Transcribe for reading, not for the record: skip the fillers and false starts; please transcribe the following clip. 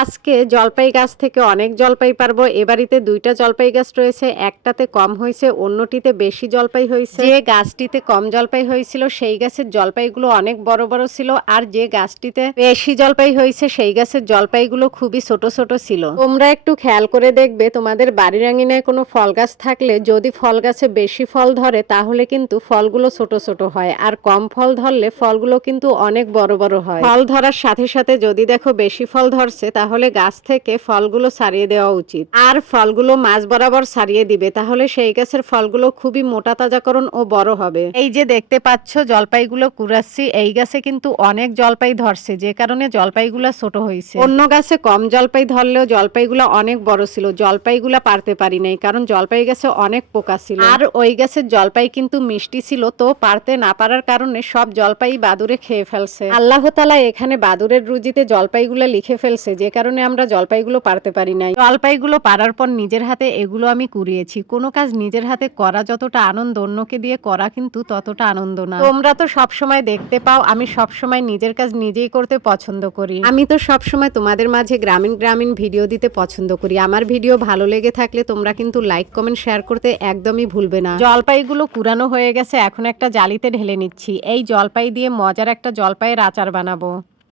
আজকে জলপাই গাছ থেকে অনেক জলপাই পারবো। এ বাড়িতে 2টা জলপাই গাছ রয়েছে, একটাতে কম হয়েছে, অন্যটিতে বেশি জলপাই হয়েছে। যে গাছটিতে কম জলপাই হয়েছিল সেই গাছের জলপাইগুলো অনেক বড় বড় ছিল, আর যে গাছটিতে বেশি জলপাই হয়েছে সেই গাছের জলপাইগুলো খুবই ছোট ছোট ছিল। তোমরা একটু খেয়াল করে দেখবে, তোমাদের বাড়ির আঙিনায় কোনো ফল গাছ থাকলে যদি ফল গাছে বেশি ফল ধরে তাহলে কিন্তু ফলগুলো ছোট ছোট হয়, আর কম ফল ধরলে ফলগুলো কিন্তু অনেক বড় বড় হয়। ফল ধরার সাথে সাথে যদি দেখো বেশি ফল ধরছে তাহলে গাছ থেকে ফলগুলো ছাড়িয়ে দেওয়া উচিত, আর ফলগুলো মাঝ বরাবর ছাড়িয়ে দিবে, তাহলে সেই গাছের ফলগুলো খুবই মোটা তাজাকরণ ও বড় হবে। এই যে দেখতে পাচ্ছ জলপাইগুলো কুড়াচ্ছি, এই গাছে কিন্তু অনেক জলপাই ধরছে, যে কারণে জলপাইগুলা ছোট হয়েছে। অন্য গাছে কম জলপাই ধরলেও জলপাইগুলা অনেক বড় ছিল, জলপাইগুলা পারতে পারি নাই কারণ জলপাই গাছে অনেক পোকা ছিল, আর ওই গাছের জলপাই কিন্তু মিষ্টি ছিল, তো পারতে না পারার কারণে সব জলপাই বাদুরে খেয়ে ফেলছে। আল্লাহ তাআলা এখানে বাদুরের রুজিতে জলপাইগুলো লিখে ফেলছে, যে কারণে আমরা জলপাইগুলো পারতে পারি নাই। জলপাইগুলো পারার পর নিজের হাতে এগুলো আমি কুড়িয়েছি। কোনো কাজ নিজের হাতে করা যতটা আনন্দ, অন্যকে দিয়ে করা কিন্তু ততটা আনন্দ না। তোমরা তো সব সময় দেখতে পাও আমি সব সময় নিজের কাজ নিজেই করতে পছন্দ করি। আমি তো সব সময় তোমাদের মাঝে গ্রামীণ গ্রামীণ ভিডিও দিতে পছন্দ করি। আমার ভিডিও ভালো লেগে থাকলে তোমরা কিন্তু লাইক কমেন্ট শেয়ার করতে একদমই ভুলবে না। জলপাইগুলো কুড়ানো হয়ে গেছে, এখন একটা জালিতে ঢেলে নিচ্ছি। এই জলপাই দিয়ে মজার একটা জলপাইয়ের আচার বানাবো।